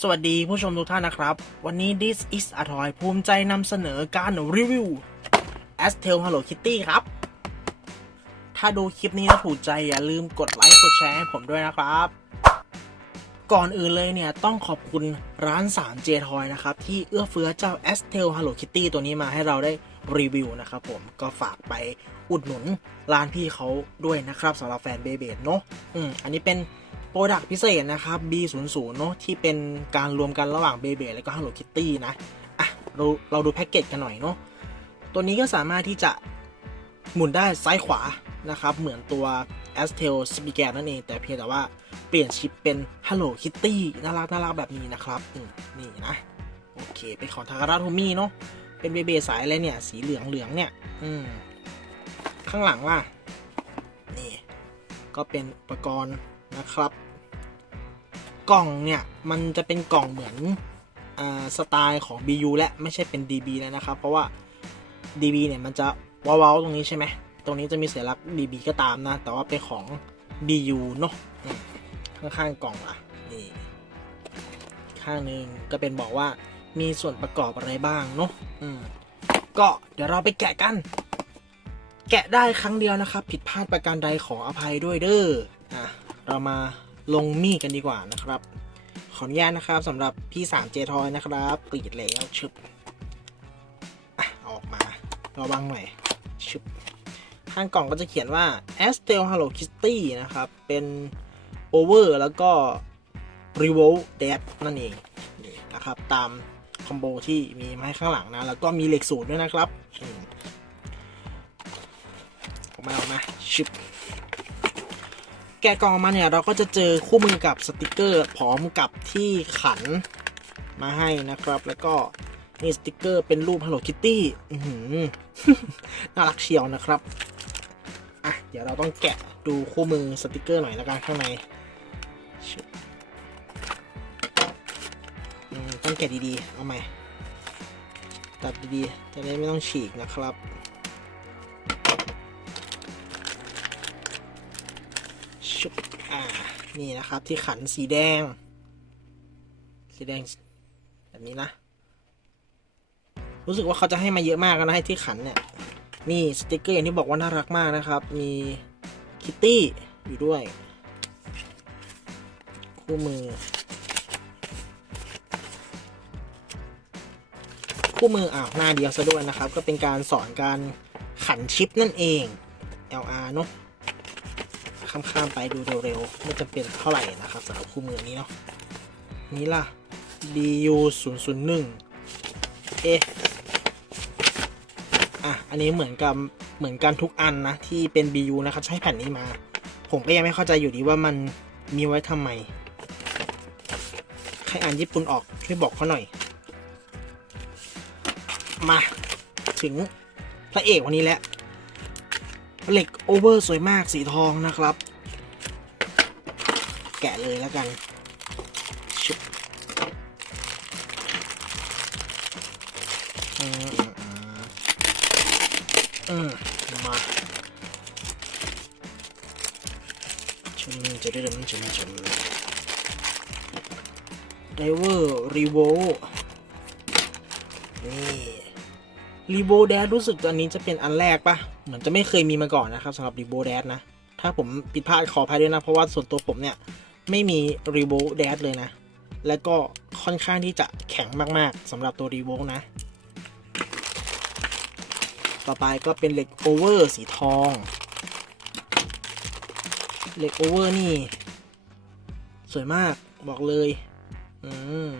สวัสดีผู้ชมทุกท่านนะครับ วันนี้ This is a Toy ภูมิใจนำเสนอการรีวิว a s t e l Hello Kitty ครับ ถ้าดูคลิปนี้แล้วถูกใจอย่าลืมกดไลค์กดแชร์ให้ผมด้วยนะครับ ก่อนอื่นเลยเนี่ย ต้องขอบคุณร้าน 3J Toy นะครับ ที่เอื้อเฟื้อเจ้า a s t e l Hello Kitty ตัวนี้มาให้เราได้รีวิวนะครับผมก็ฝากไปอุดหนุนร้านพี่เขาด้วยนะครับสำหรับแฟนเบเบดเนาะอืมอันนี้เป็น ปรดักต์พิเศษนะครับ B00 เนอะที่เป็นการรวมกันระหว่างเบเบและก็ Hello Kitty นะอะเราเราดูแพ็กเกจกันหน่อยเนาะตัวนี้ก็สามารถที่จะหมุนได้ซ้ายขวานะครับ เหมือนตัว a s t e l s p i g a n นั่นเอง แต่เพียงแต่ว่าเปลี่ยนชิปเป็น Hello Kitty น่ารักน่ารักแบบนี้นะครับ นี่นะ โอเค เป็นของทาการาโทมี่เนาะเป็นเบเบสายอะไรเนี่ย สีเหลืองเหลืองเนี่ย อืม ข้างหลังล่ะ นี่ ก็เป็นอุปกรณ์นะครับ กล่องเนี่ย มันจะเป็นกล่องเหมือนอสไตล์ของ BU และไม่ใช่เป็น DB แล้วนะครับ เพราะว่า DB เนี่ยมันจะว้าวๆตรงนี้ใช่ไหมตรงนี้จะมีสัญลักษณ์ DB ก็ตามนะ แต่ว่าเป็นของ BU เนาะข้างๆกล่องอะนี่ข้างหนึ่งก็เป็นบอกว่ามีส่วนประกอบอะไรบ้างเนาะอืมก็เดี๋ยวเราไปแกะกัน แกะได้ครั้งเดียวนะครับ ผิดพลาดประการใดขออภัยด้วยเด้ออะเรามา ลงมีดกันดีกว่านะครับ ขออนุญาตนะครับสำหรับพี่สามเจทอยนะครับกรีดแล้วชึบออกมาระวังหน่อยชึบข้างกล่องก็จะเขียนว่า a s t e l Hello Kitty นะครับ เป็น Over แล้วก็ Revolt Death นั่นเองนี่นะครับ ตามคอมโบที่มีมาให้ข้างหลังนะ แล้วก็มีเหล็กสูตรด้วยนะครับอืมออกมาออกมาชึบ แกะกล่องออกมาเนี่ยเราก็จะเจอคู่มือกับสติกเกอร์พร้อมกับที่ขันมาให้นะครับ แล้วก็นี่สติกเกอร์เป็นรูป Hello Kitty น่ารักเชียวนะครับ อะ เดี๋ยวเราต้องแกะดูคู่มือสติกเกอร์หน่อยแล้วกันข้างในต้องแกะดีๆ เอาใหม่ ตัดดีๆ จะได้ไม่ต้องฉีกนะครับ อ่า นี่นะครับที่ขันสีแดง สีแดงแบบนี้นะ รู้สึกว่าเขาจะให้มาเยอะมากนะให้ที่ขันเนี่ย นี่สติกเกอร์อย่างที่บอกว่าน่ารักมากนะครับ มีคิตตี้อยู่ด้วย คู่มือ คู่มืออ้าวหน้าเดียวซะด้วยนะครับ ก็เป็นการสอนการขันชิปนั่นเอง LR เนอะ ข้ามๆไปดูเร็วๆไม่จำเป็นเท่าไหร่นะครับสำหรับคู่มือนี้เนาะนี่ล่ะ BU 0 0 1เอะอะอันนี้เหมือนกับเหมือนกันทุกอันนะ ที่เป็น BU นะครับใช้แผ่นนี้มา ผมก็ยังไม่เข้าใจอยู่ดีว่ามันมีไว้ทำไม ใครอ่านญี่ปุ่นออกช่วยบอกเขาหน่อย มา ถึงพระเอกวันนี้แล้ว เหล็กโอเวอร์สวยมากสีทองนะครับ แกะเลยแล้วกันชุบอืมอืมอืมอืมมาชุมจะได้ดมชุมชุมไดเวอร์รีโวนี่ รีโวแดดรู้สึกตัวนี้จะเป็นอันแรกปะเหมือนจะไม่เคยมีมาก่อนนะครับสำหรับรีโวแดดนะ ถ้าผมผิดพลาดขออภัยด้วยนะ เพราะว่าส่วนตัวผมเนี่ย ไม่มีรีโวแดดเลยนะ และก็ค่อนข้างที่จะแข็งมากๆสำหรับตัวรีโวนะ ต่อไปก็เป็นเหล็กโอเวอร์สีทอง เหล็กโอเวอร์นี่ สวยมากบอกเลยอืม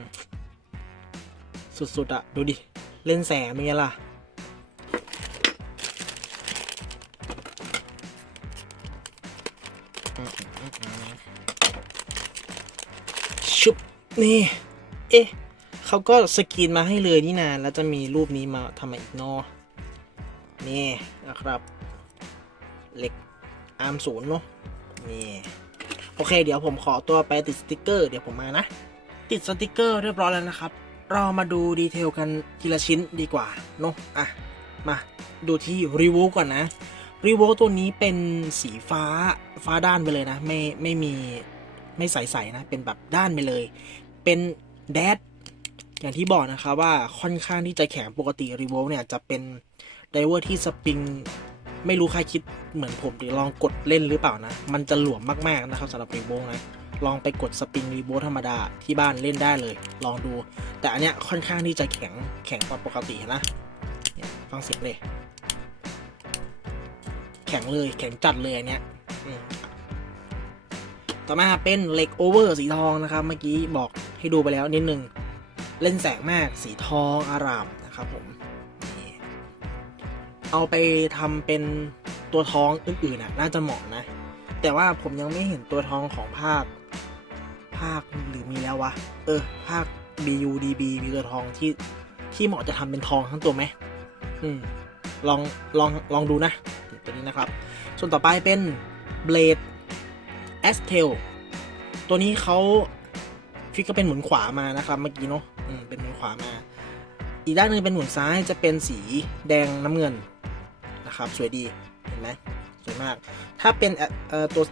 สุดๆอะดูดิ เล่นแสงเป็นไงล่ะ นี่ เอ๊ะเขาก็สกรีนมาให้เลยนี่นาแล้วจะมีรูปนี้มาทำไมอีกเนอนี่นะครับ เหล็กอาร์มศูนย์เนาะนี่ โอเค เดี๋ยวผมขอตัวไปติดสติกเกอร์เดี๋ยวผมมานะ ติดสติกเกอร์เรียบร้อยแล้วนะครับ เรามาดูดีเทลกันทีละชิ้นดีกว่าเนาะอะ มาดูที่รีวิวก่อนนะรีโวตัวนี้เป็นสีฟ้าฟ้าด้านไปเลยนะ ไม่ไม่มีไม่ใสๆนะ เป็นแบบด้านไปเลย เป็นแดดอย่างที่บอกนะครับว่าค่อนข้างที่จะแข็งปกติรีโวเนี่ยจะเป็นไดเวอร์ที่สปริงไม่รู้ใครคิดเหมือนผมหรือลองกดเล่นหรือเปล่านะ มันจะหลวมมากๆนะครับสำหรับรีโวนะลองไปกดสปริงรีโวธรรมดาที่บ้านเล่นได้เลย ลองดู แต่อันเนี้ยค่อนข้างที่จะแข็งแข็งกว่าปกตินะฟังเสียงเลย แข็งเลยแข็งจัดเลยอันเนี้ยต่อมาเป็นเหล็กโอเวอร์สีทองนะครับ เมื่อกี้บอก ให้ดูไปแล้วนิดนึง เล่นแสงมากสีทองอารามนะครับผมเอาไปทำเป็นตัวท้องอื่นๆน่าจะเหมาะนะ แต่ว่าผมยังไม่เห็นตัวท้องของภาค ภาคหรือมีแล้ววะ เออ ภาค BUDB มีตัวทองที่ที่เหมาะจะทำเป็นทองทั้งตัวไหมอืมลองลองลองดูนะตัวนี้นะครับ ส่วนต่อไปเป็น Blade a s t e l ตัวนี้เขา ฟิกก็เป็นหมุนขวามานะครับเมื่อกี้เนาะเป็นหมุนขวามา อีกด้านหนึงเป็นหมุนซ้ายจะเป็นสีแดงน้ำเงินนะครับสวยดีเห็นไหมสวยมาก ถ้าเป็นตัว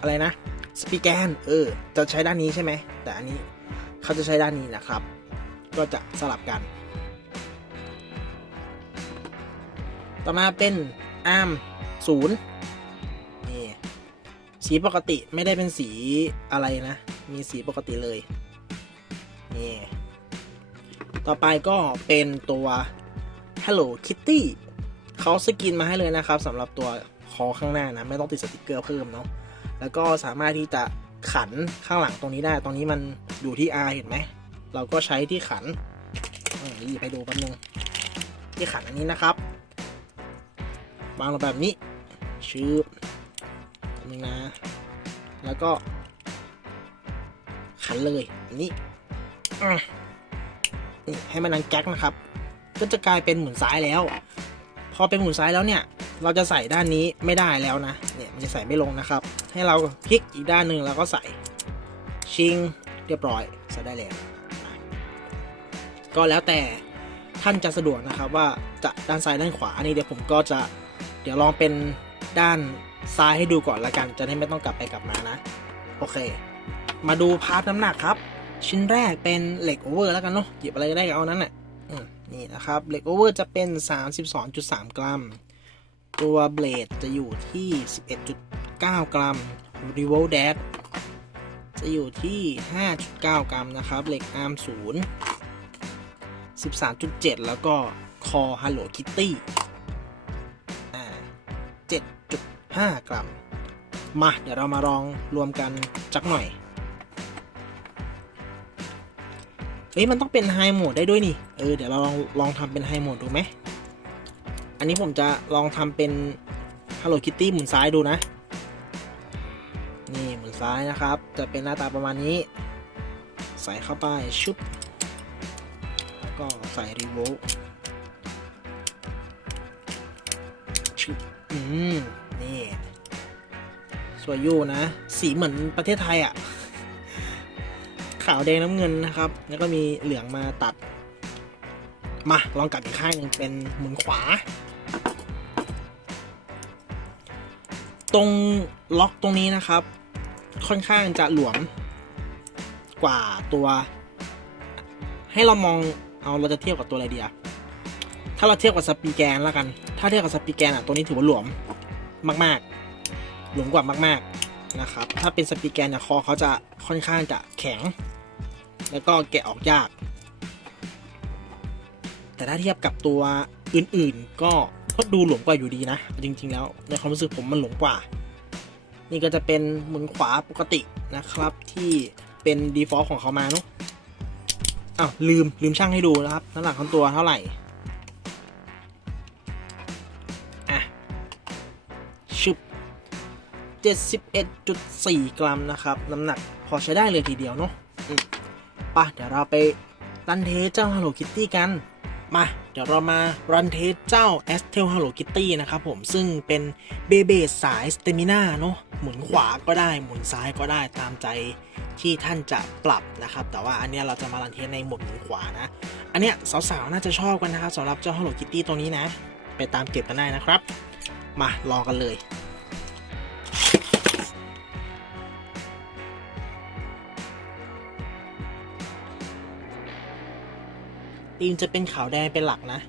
อะไรนะสปีแกนเออจะใช้ด้านนี้ใช่ไหมแต่อันนี้เขาจะใช้ด้านนี้นะครับ ก็จะสลับกัน ต่อมาเป็นอาร์มศูนย์นี่สีปกติไม่ได้เป็นสีอะไรนะ มีสีปกติเลย นี่ต่อไปก็เป็นตัว Hello Kitty เขาสกินมาให้เลยนะครับสำหรับตัวคอข้างหน้านะ ไม่ต้องติดสติกเกอร์เพิ่มเนาะแล้วก็สามารถที่จะขันข้างหลังตรงนี้ได้ ตรงนี้มันอยู่ที่ R เห็นไหม เราก็ใช้ที่ขันอืมนี่ไปดูแป๊บนึง ที่ขันอันนี้นะครับวางลงแบบนี้ชืบแป๊บนึงนะ แล้วก็ขันเลยอันนี้ อะนี่ให้มันดังแก๊กนะครับ ก็จะกลายเป็นหมุนซ้ายแล้ว พอเป็นหมุนซ้ายแล้วเนี่ย เราจะใส่ด้านนี้ไม่ได้แล้วนะ เนี่ยมันจะใส่ไม่ลงนะครับ ให้เราพลิกอีกด้านหนึ่งแล้วก็ใส่ชิงเรียบร้อยใส่ได้แล้วก็แล้วแต่ท่านจะสะดวกนะครับว่าจะด้านซ้ายด้านขวาอันนี้เดี๋ยวผมก็จะเดี๋ยวลองเป็นด้านซ้ายให้ดูก่อนละกัน จะได้ไม่ต้องกลับไปกลับมานะ โอเค มาดูพาร์ทน้ำหนักครับ ชิ้นแรกเป็นเหล็กโอเวอร์แล้วกันเนาะหยิบอะไรก็ได้เอานั้นแหละนี่นะครับเหล็กโอเวอร์จะเป็น 32.3 กรัม ตัวเบลดจะอยู่ที่ 11.9 กรัม r e v o l d a s จะอยู่ที่ 5.9 กรัมนะครับเหล็กอาร์มศูนย์13.7 แล้วก็คอ Hello Kitty อ่า7.5 กรัม มา เดี๋ยวเรามาลองรวมกันจักหน่อย ฮ้ยมันต้องเป็นไฮโหมดได้ด้วยนี่ เออเดี๋ยวเราลองลองทำเป็นไฮโหมดดูไหม อันนี้ผมจะลองทำเป็น Hello Kitty หมุนซ้ายดูนะ นี่หมุนซ้ายนะครับ จะเป็นหน้าตาประมาณนี้ ใส่เข้าไปชุบแล้วก็ใส่รีโวลชุบอืมนี่สวยอยู่นะ สีเหมือนประเทศไทยอะ่ะ ขาวแดงน้ำเงินนะครับ แล้วก็มีเหลืองมาตัด มาลองกลับอีกข้างหนึ่งเป็นหมุนขวา ตรงล็อกตรงนี้นะครับ ค่อนข้างจะหลวมกว่าตัว ให้เรามองเอาเราจะเทียบกับตัวอะไรดีอะถ้าเราเทียบกับสปีแกนแล้วกัน ถ้าเทียบกับสปีแกนอะตัวนี้ถือว่าหลวมมาก ๆ หลวมกว่ามาก ๆนะครับ ถ้าเป็นสปีแกนเนี่ยคอเขาจะค่อนข้างจะแข็ง แล้วก็แกะออกยาก แต่ถ้าเทียบกับตัวอื่นๆ ก็ก็ดูหลวมกว่าอยู่ดีนะ จริง ๆ แล้ว ในความรู้สึกผมมันหลวมกว่า นี่ก็จะเป็นมุนขวาปกตินะครับที่เป็น default ของเขามาเนาะอ้าวลืมลืมช่างให้ดูนะครับน้ำหนักของตัวเท่าไหร่อะชึบ71.4 กรัมนะครับ น้ำหนักพอใช้ได้เลยทีเดียวเนาะ ป่ะเดี๋ยวเราไปรันเทสเจ้า Hello Kitty กัน มา เดี๋ยวเรามารันเทสเจ้า a s t e l Hello Kitty นะครับผมซึ่งเป็นเบเบสายสเตมิน่าเนาะหมุนขวาก็ได้หมุนซ้ายก็ได้ตามใจที่ท่านจะปรับนะครับ แต่ว่าอันเนี้ยเราจะมารันเทสในโหมดหมุนขวานะ อันเนี้ยสาวๆ น่าจะชอบกันนะครับสำหรับเจ้า Hello Kitty ตัวนี้นะ ไปตามเก็บกันได้นะครับ มาลองกันเลย ธีมจะเป็นขาวแดงเป็นหลักนะ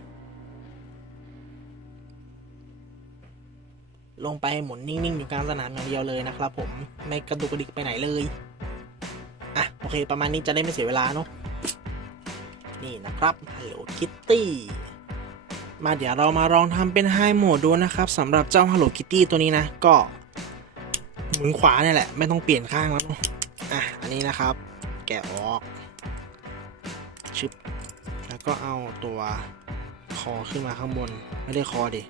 ลงไปหมุนนิ่ง ๆ อยู่กลางสนามอย่างเดียวเลยนะครับผมไม่กระดุกกระดิกไปไหนเลย อะ โอเค ประมาณนี้จะได้ไม่เสียเวลาเนาะนี่นะครับ Hello Kitty มาเดี๋ยวเรามาลองทำเป็นไฮโหมดดูนะครับสำหรับเจ้า Hello Kitty ตัวนี้นะ ก็หมุนขวาเนี่ยแหละ ไม่ต้องเปลี่ยนข้างแล้วเนอะอะ อันนี้นะครับ แกะออกชึบ ก็เอาตัวคอขึ้นมาข้างบน ไม่ได้คอดิ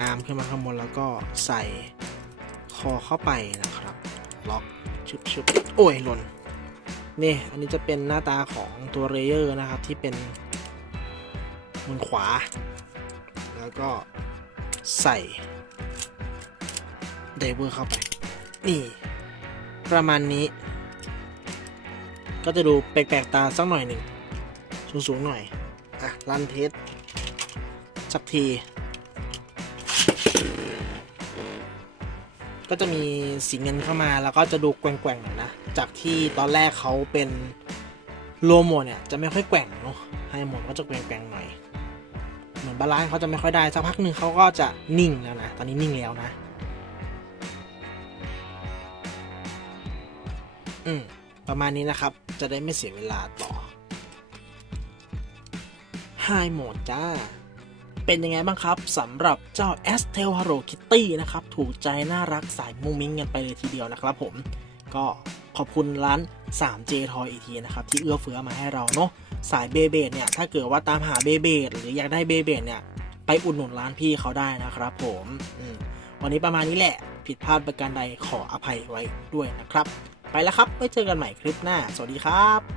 อาร์มขึ้นมาข้างบนแล้วก็ใส่คอเข้าไปนะครับ ล็อกชึบชึบโอ้ยหล่นนี่อันนี้จะเป็นหน้าตาของตัวเรเยอร์นะครับที่เป็นมือขวา แล้วก็ใส่ไดเวอร์เข้าไป นี่ ประมาณนี้ ก็จะดูแปลกๆตาสักหน่อยหนึ่ง สูงๆหน่อย อะรันเทสสักที ก็จะมีสีเงินเข้ามาแล้วก็จะดูแกว่งๆหน่อยนะ จากที่ตอนแรกเขาเป็นโลโมเนี่ยจะไม่ค่อยแกว่งเนาะไฮโหมดก็จะแกว่งๆหน่อยเหมือนบาลานซ์เขาจะไม่ค่อยได้สักพักหนึ่งเขาก็จะนิ่งแล้วนะตอนนี้นิ่งแล้วนะอืมประมาณนี้นะครับ จะได้ไม่เสียเวลาต่อ ไฮโหมดจ้า เป็นยังไงบ้างครับสำหรับเจ้า a s t e l Hello Kitty นะครับ ถูกใจน่ารักสายมุ้งมิ้งกันไปเลยทีเดียวนะครับผม ก็ขอบคุณร้าน 3J Toy อีกทีนะครับ ที่เอื้อเฟื้อมาให้เราเนาะสายเบเบดเนี่ย ถ้าเกิดว่าตามหาเบเบดหรืออยากได้เบเบดเนี่ย ไปอุดหนุนร้านพี่เขาได้นะครับผมอมวันนี้ประมาณนี้แหละ ผิดพลาดประการใดขออภัยไว้ด้วยนะครับ ไปแล้วครับไว้เจอกันใหม่คลิปหน้า สวัสดีครับ